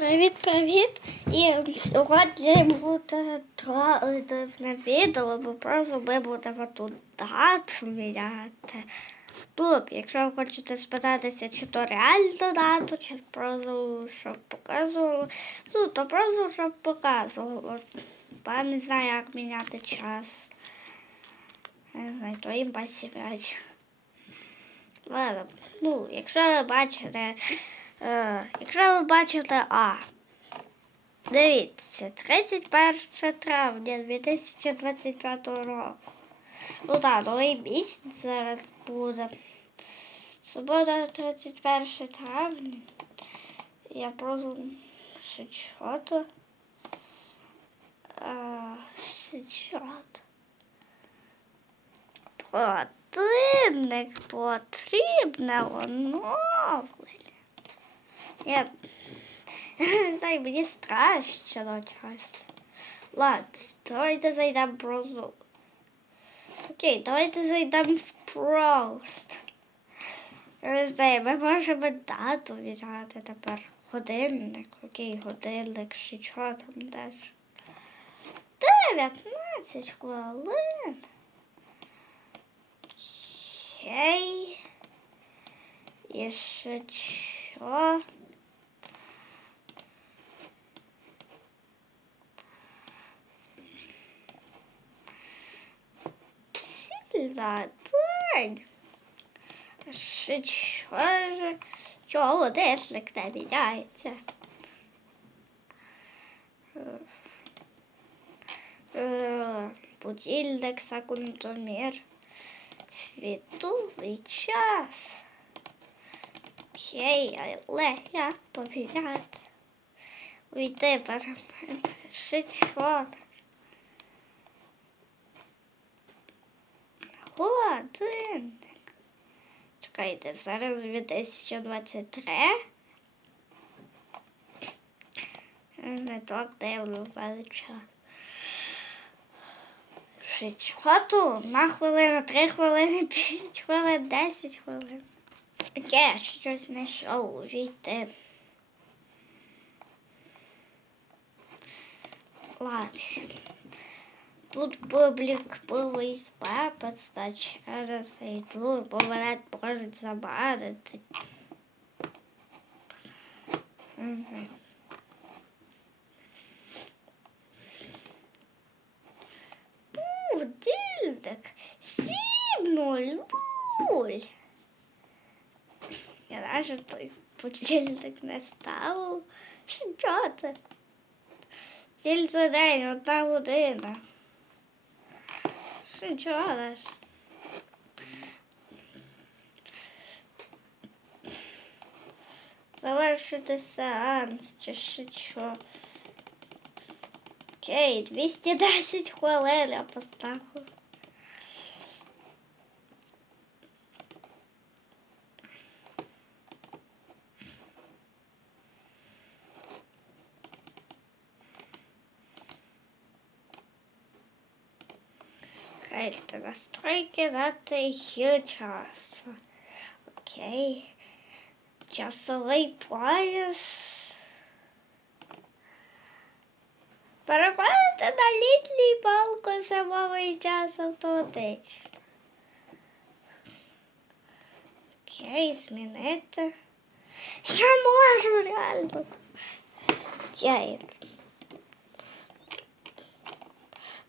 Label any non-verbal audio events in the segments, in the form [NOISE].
Привіт, привіт! І сьогодні буде традиційне відео, бо просто ми будемо тут дату міняти. Ну, якщо ви хочете спитатися, чи то реально дату, чи просто щоб показувало, ну, то просто щоб показувало. Я не знаю, як міняти час. Не знаю, то їм посівають. Ладно, ну, якщо ви бачите, е, якщо ви бачите А, дивіться, 31 травня 2025 року. Ну так, новий місяць зараз буде. Субота 31 травня. Я просто ще чого-то. А. Годинник потрібне оновлення. Я [LAUGHS] не мені страшно час. Ладно, давайте зайдемо просто. Окей, давайте зайдемо в прост. Я не знаю, ми можемо дату взяти тепер. Годинник, окей, годинник, ще що там далі. 19 хвилин. Окей. І ще що? Ще що? Чого годинник не міняється? Будильник, секундомір. Світовий час. Окей, але як поміняти? Уйди, перепиши що. Годинник. Чекайте, зараз 2023. Не так дивно час. Ще чого Одна хвилина, три хвилини, [LAUGHS] п'ять хвилин, десять хвилин. Окей, щось знайшов увійти. Ладно. Тут публік був папа, значить, зараз я йду, бо мене можуть забарити. Угу. Будильник сім нуль нуль. Я навіть той будильник не ставив. Що це? Тільки день, одна година. Що далі? Завершити сеанс чи ще що. Окей, 210 хвилин я поставив. Крейте настройки дати час. Окей. Часовий пояс. Переходите на літній балку зимовий час автоматично. Окей, змінити. Я можу реально. Окей.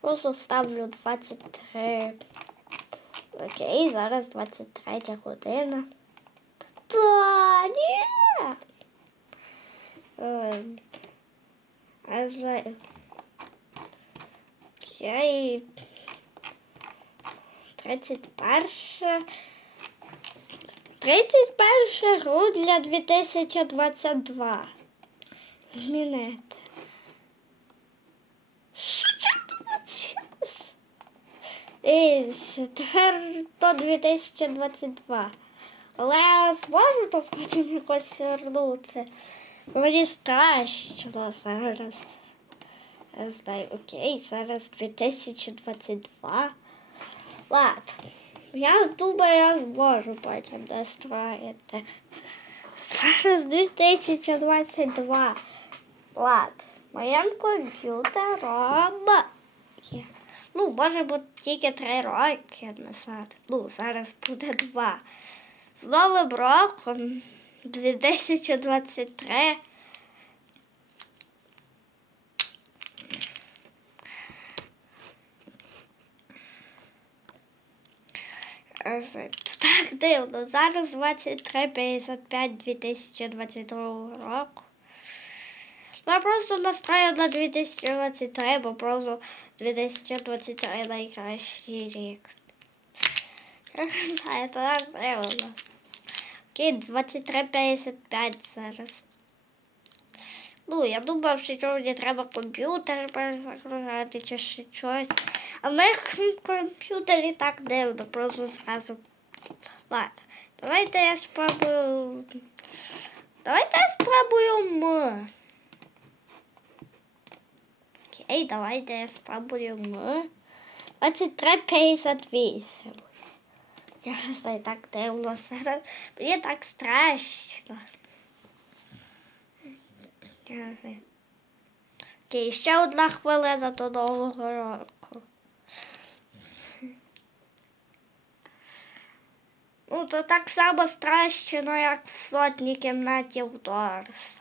Просто ставлю 23. Окей, зараз 23 година. Та, ні. Ем, А знаю. Окей. 31. 31 грудня 2022. Змінити. І то 2022. Але зможу то потім якось вернутися. Мені страшно зараз. Я знаю, окей, зараз 2022. Ладно. Я думаю, я зможу потім настроїти. Зараз 2022. Ладно, моєму комп'ютером. Ну, може бути тільки три роки назад. Ну, зараз буде два. З Новим роком 2023. Е, Так дивно. Зараз 23.55 2022 року. Я просто настрою на 2023, бо просто 2023 найкращий рік. [LAUGHS] Знаю, це так дивно. Окей, 23.55 зараз. Ну, я думав, що мені треба комп'ютер перезагружати чи ще щось. А в моїх комп'ютері так дивно, просто зразу. Ладно, давайте я спробую. Давайте я спробую М. Окей, давайте я спробую М. 23.58. Я не знаю, так дивно зараз. Мені так страшно. Я не знаю. Окей, ще одна хвилина до Нового року. Ну, то так само страшно, як в сотні кімнатів Дорс.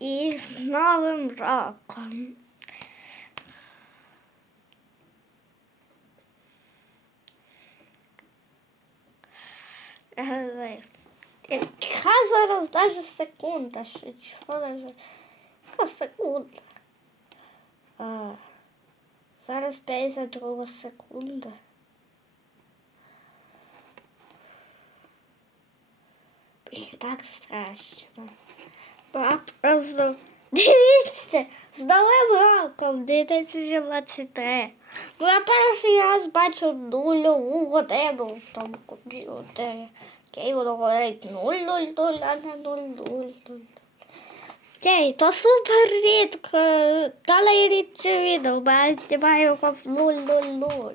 І з Новим роком. Е, Яка зараз навіть секунда ще чого навіть? Яка секунда? А, зараз 52 секунда. Так страшно. Просто дивіться, з новим роком 2023. Ну, я перший раз бачу нульову годину в тому комп'ютері. Окей, воно говорить 000, а не 00. Окей, то супер рідко. Далі рідше відео, бо я знімаю в 000.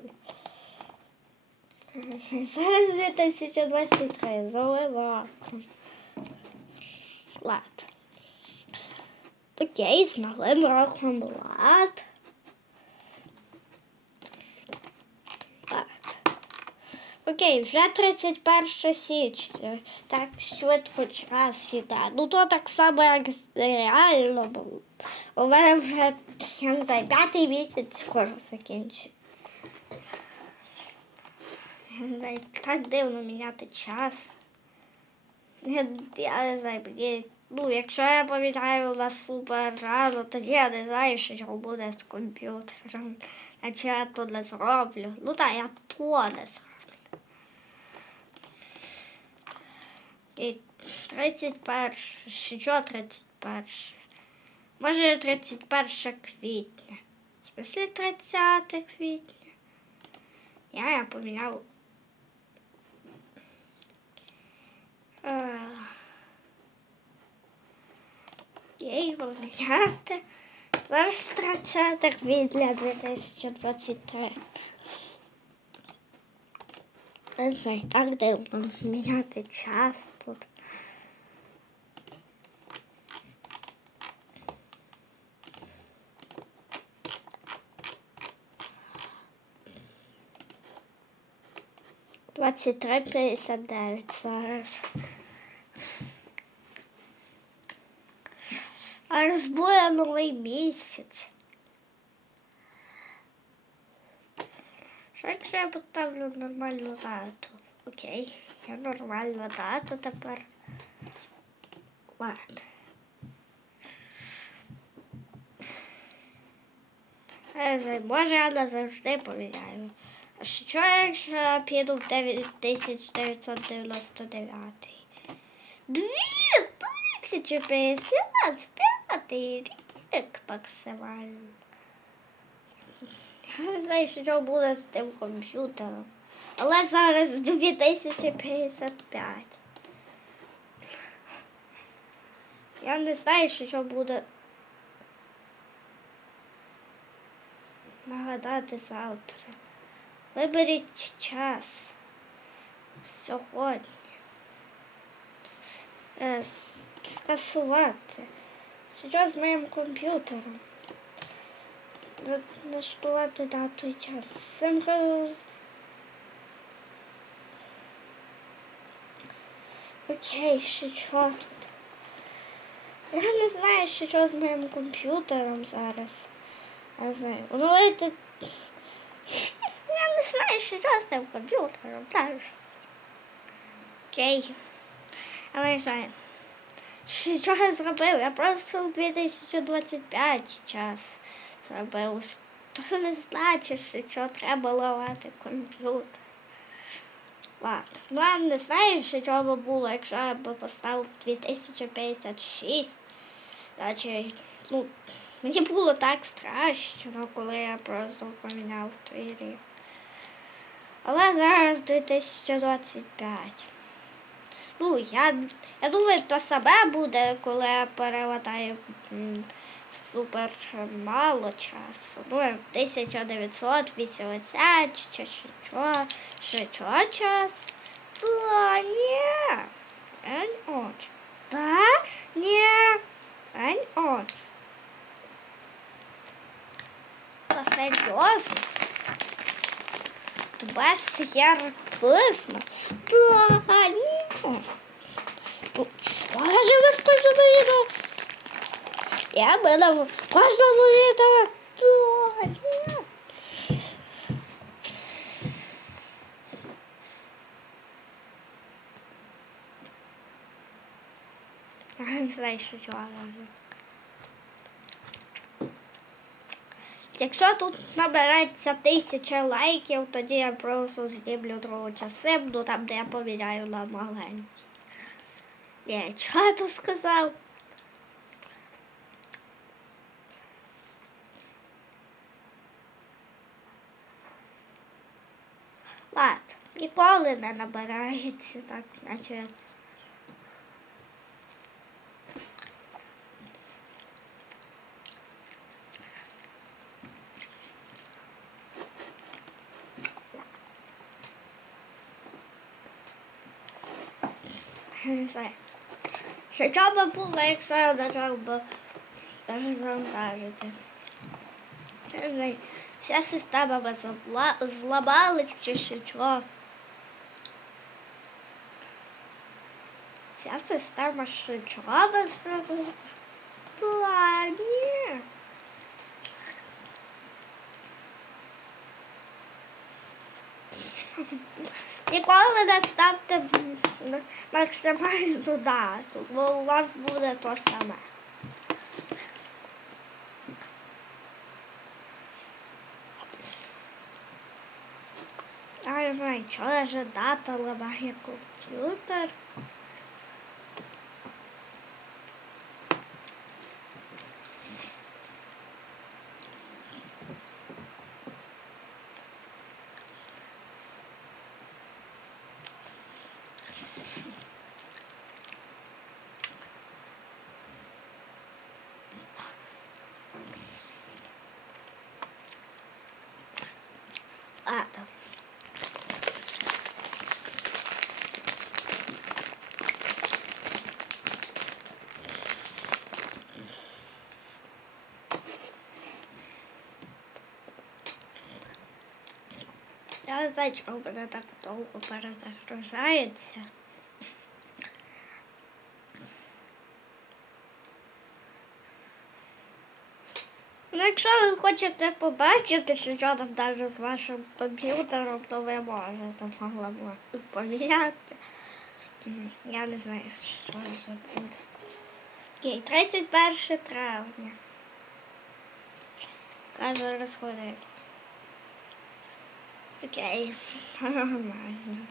Зараз 2023, з новим роком. Ладно. Окей, з новим роком лад. Окей, вже 31 січня. Так швидко час іде. Ну то так само, як реально. бо У мене вже, я п'ятий місяць скоро закінчиться. Так дивно міняти час. Я не знаю, мені, ну, якщо я поміняю на супер рано, тоді я не знаю, що буде з комп'ютером. Значить я то не зроблю. Ну так, я то не зроблю. І 31, що 31? Може 31 квітня. В смислі 30 квітня. Я, я поміняв Їй поміняти. Зараз 30 квітня 2023. Не так дивно міняти час тут. Двадцять три п'ятдесят дев'ять зараз. аж буде новий місяць. Швидше я поставлю нормальну дату. Окей, я нормальна дату тепер. Ладно. Э, Може, я назавжди поміняю. А що якщо я піду в 1999? 2050? розтягати рік максимально. Не знаю, що буде з тим комп'ютером. Але зараз 2055. Я не знаю, що буде. Нагадати завтра. Виберіть час сьогодні. Е, скасувати. Що з моїм комп'ютером? На- Налаштувати дату і час. Синхрониз... Окей, ще що тут? Я не знаю, що, що з моїм комп'ютером зараз. Я знаю. Ну, це... Я не знаю, що, з тим комп'ютером. Окей. Але не знаю. Що я зробив? Я просто в 2025 час зробив. То не значить, що, треба ламати комп'ютер. Ладно. Ну, я не знаю, що цього було, якщо я би поставив 2056. Значить, ну, мені було так страшно, коли я просто поміняв той рік. Але зараз 2025. Ну, я, я думаю, то саме буде, коли я перелатаю супер мало часу. Ну, як 1980 чи що, ще що час. Та ні. Ень оч. Та ні. Ень оч. Та серйозно? Тебе серйозно? Та ні. Ну, Що ж ви споживаєте? Я була в кожному відео. Та ні. Я не знаю, що цього робити. Якщо тут набереться тисяча лайків, тоді я просто знімлю другу частину, там, де я поміняю на маленький. Я що я тут сказав? Ладно, ніколи не набирається так, наче. Не знаю. Що би було, якщо я почав би розвантажити? Вся система би зла- зламалась чи що чого. Вся система що чого би зробила? Та ні. Ніколи не ставте максимальну дату, бо у вас буде то саме. А я знаю, що же дата ламає комп'ютер. А, там. Я не знаю, чого мене так довго перезагружається. Ну, якщо ви хочете побачити, що там далі з вашим комп'ютером, то ви можете могла поміняти. Я не знаю, що це буде. Окей, 31 травня. Каже розходить. Окей, [LAUGHS] нормально.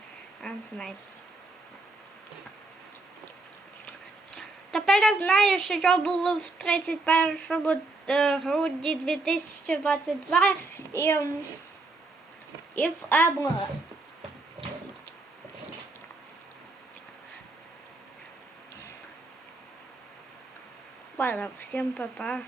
Тепер я знаю, що було в 31 е, грудні 2022 і, м, і в ЕБЛ. Ладно, всем па-па.